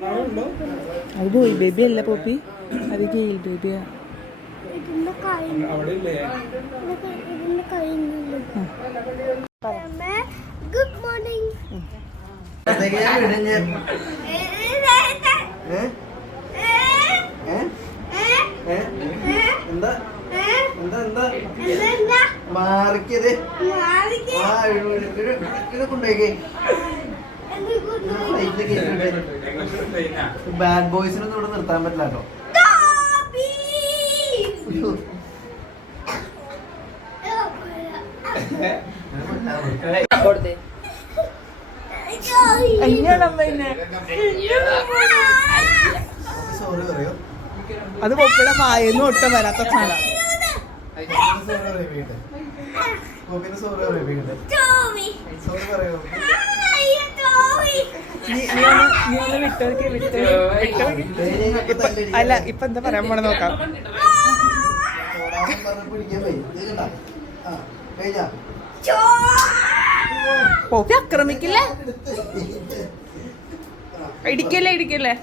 അത് boy baby അല്ല poppy, അത് ഗെയിൽ ബേബിയാ. Good morning. എന്താ എന്താ എന്താ മാറിക്കത് കൊണ്ടേക്കേ ബാഡ് ബോയ്സിനൊന്നും ഇവിടെ നിർത്താൻ പറ്റില്ല കേട്ടോ. സോറി പറയോ? അത് പൊപ്പിടെ വായെന്ന് ഒട്ടും വരാത്ത സാധനം. സോറി പറയോ? അല്ല ഇപ്പൊ എന്താ പറയാൻ പോണ നോക്കാം. പോപ്പി ആക്രമിക്കില്ലേ, ഇടിക്കല്ലേ ഇടിക്കല്ലേ.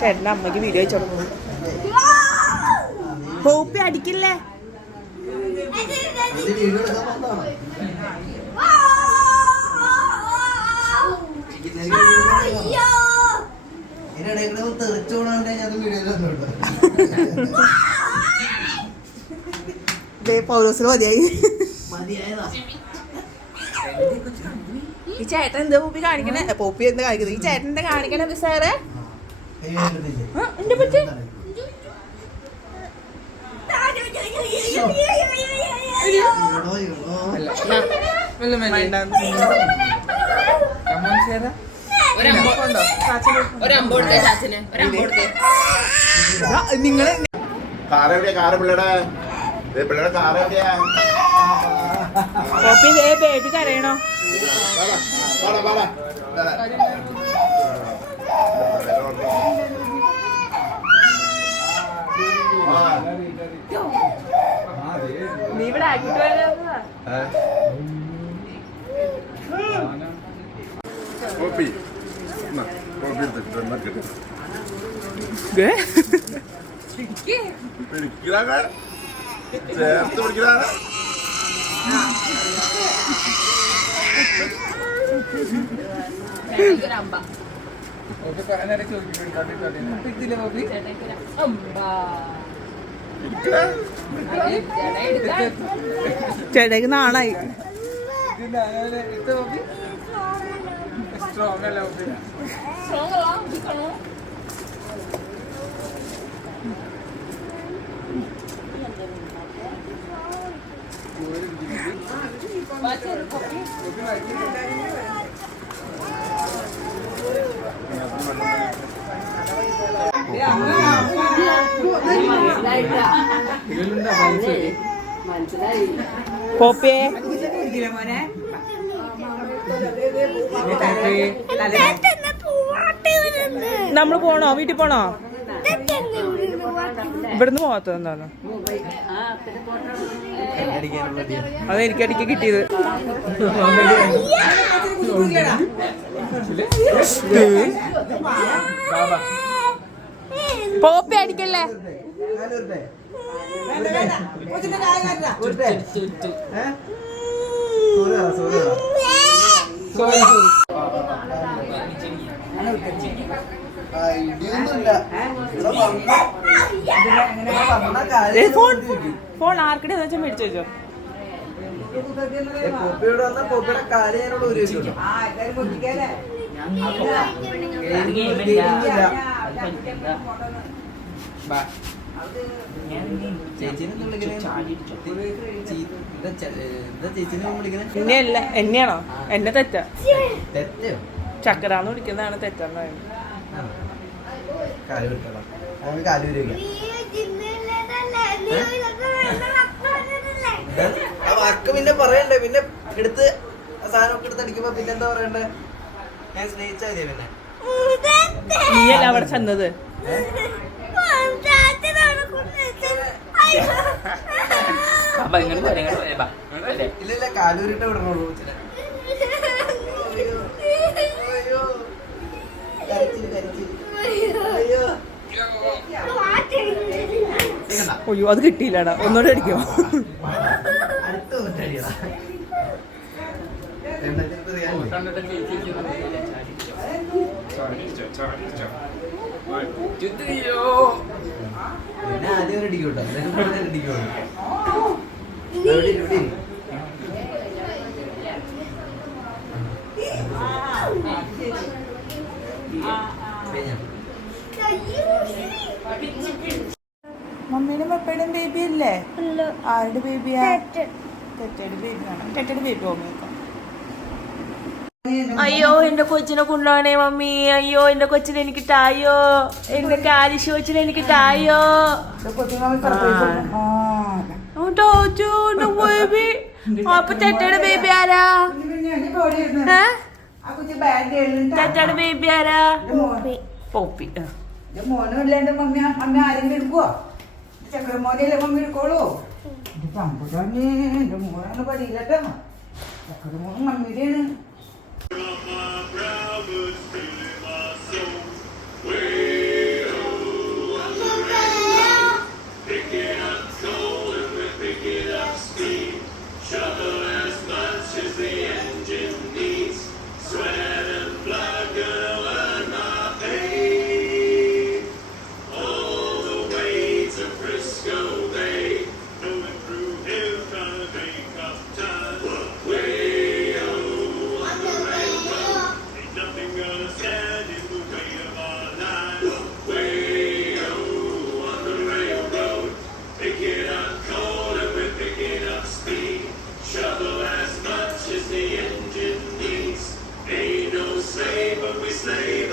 ചേട്ടന്റെ അമ്മക്ക് വീഡിയോ വെച്ചോളൂ. പോപ്പി അടിക്കില്ലേ. പൗലോസിന് മതിയായി. ഈ ചേട്ടൻ എന്താ പോപ്പി കാണിക്കണേ? പോപ്പി എന്താ കാണിക്കുന്നത്? ഈ ചേട്ടൻ എന്താ കാണിക്കണേ സാറേ? എന്റെ പറ്റി നിങ്ങള് പോപ്പി ബേബി കരയണോ? നീ ഇവിടെ ആക്കിട്ട് ചേട്ടേക്ക് നാണായി. പോപ്പിയെ നമ്മള് പോണോ? വീട്ടിൽ പോണോ? ഇവിടുന്ന് പോകാത്ത എന്താണ്? അതെനിക്കടിക്ക് കിട്ടിയത്. പോപ്പി അടിക്കല്ലേ. ഫോൺ ആർക്കടെ വെച്ചാൽ മേടിച്ചു വെച്ചോ. എന്നെയല്ല, എന്നെയാണോ? എന്നെ തെറ്റാ. ചക്കരാന്ന് വിളിക്കുന്നതാണ് തെറ്റാന്ന്. വാക്ക് പിന്നെ പറയണ്ടേ? പിന്നെ എടുത്ത് സാധനമൊക്കെ എടുത്ത് അടിക്കുമ്പോ പിന്നെന്താ പറയണ്ടേ? ഞാൻ സ്നേഹിച്ചാലേ പിന്നെ നീയല്ല അവിടെ ചെന്നത്. ഇല്ല കാലൂരിട്ട് വിടണുള്ളൂ. അയ്യോ അത് കിട്ടിയില്ലടാ, ഒന്നുകൂടെ അടിക്കോ? അടുത്ത ഒറ്റടിയാ. എണ്ണത്തിൽ റിയാലിറ്റി. പിന്നെ ആദ്യം ഒരു അടിക്കോട്ടോ, എന്നിട്ട് അടിക്കോളൂ. മമ്മീനും പപ്പയുടെയും ബേബി അല്ലേ? ആരുടെ ബേബിയാ? ടെറ്റയുടെ ബേബിയാണ്. ടെറ്റയുടെ ബേബി ഓർമ്മ. അയ്യോ എന്റെ കൊച്ചിനെ കൊണ്ടാണേ മമ്മി. അയ്യോ എന്റെ കൊച്ചിനെ എനിക്ക് തായോ, എന്റെ കാലിശ് കൊച്ചിനെ എനിക്ക് തായോ. അപ്പൊ ടെറ്റയുടെ ബേബി ആരാ? ടെറ്റയുടെ ബേബി ആരാ? പോപ്പി. മോനും ഇല്ലാണ്ട് മമ്മി അമ്മ ആരെങ്കിലും എടുക്കുവോ? ചക്രമോനല്ലേ മമ്മി എടുക്കോളൂ. എന്റെ പമ്പുതന്നെ എന്റെ മോനാണ് പടിയില്ലട്ടോ. ചക്രമോനും മമ്മിയുടെയാണ്. Slave, but we slave.